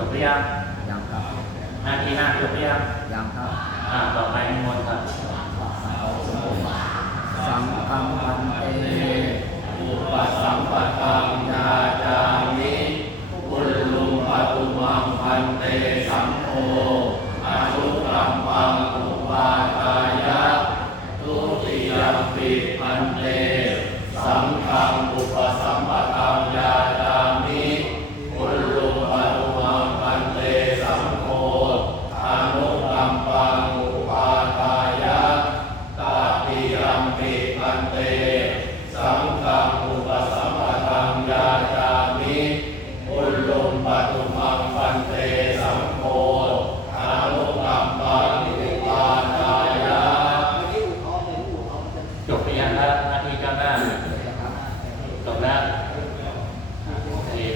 จบหรือยังยังครับหน้าที่หน้าจบหรือยังยังครับอ่าต่อไปนิมนต์ครับสังฆังพันเตอุปสัมปทังยาจามิปุลลุมปตุมังพันเตสัมโฆ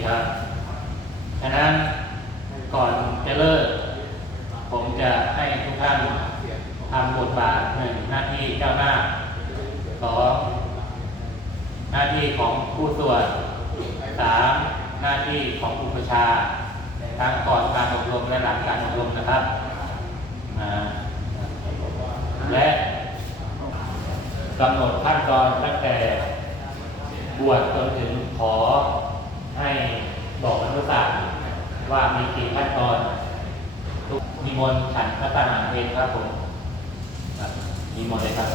ครับฉะนั้นก่อนจะเลิก ผมจะให้ทุกท่านทำบทบาทหนึ่งหน้าที่เจ้าหน้าสองหน้าที่ของผู้สวดสามหน้าที่ของอุปชาทั้งก่อนการอบรมและหลังการอบรมนะครับและกำหนดขั้นตอนตั้งแต่บวชจนถึงขอให้บอกอนุสาสน์ว่ามีกี่ขั้นตอน ทุกนิ มนต์ฉันพระตาหารเพลครับผมครับนิมนต์เลยครับ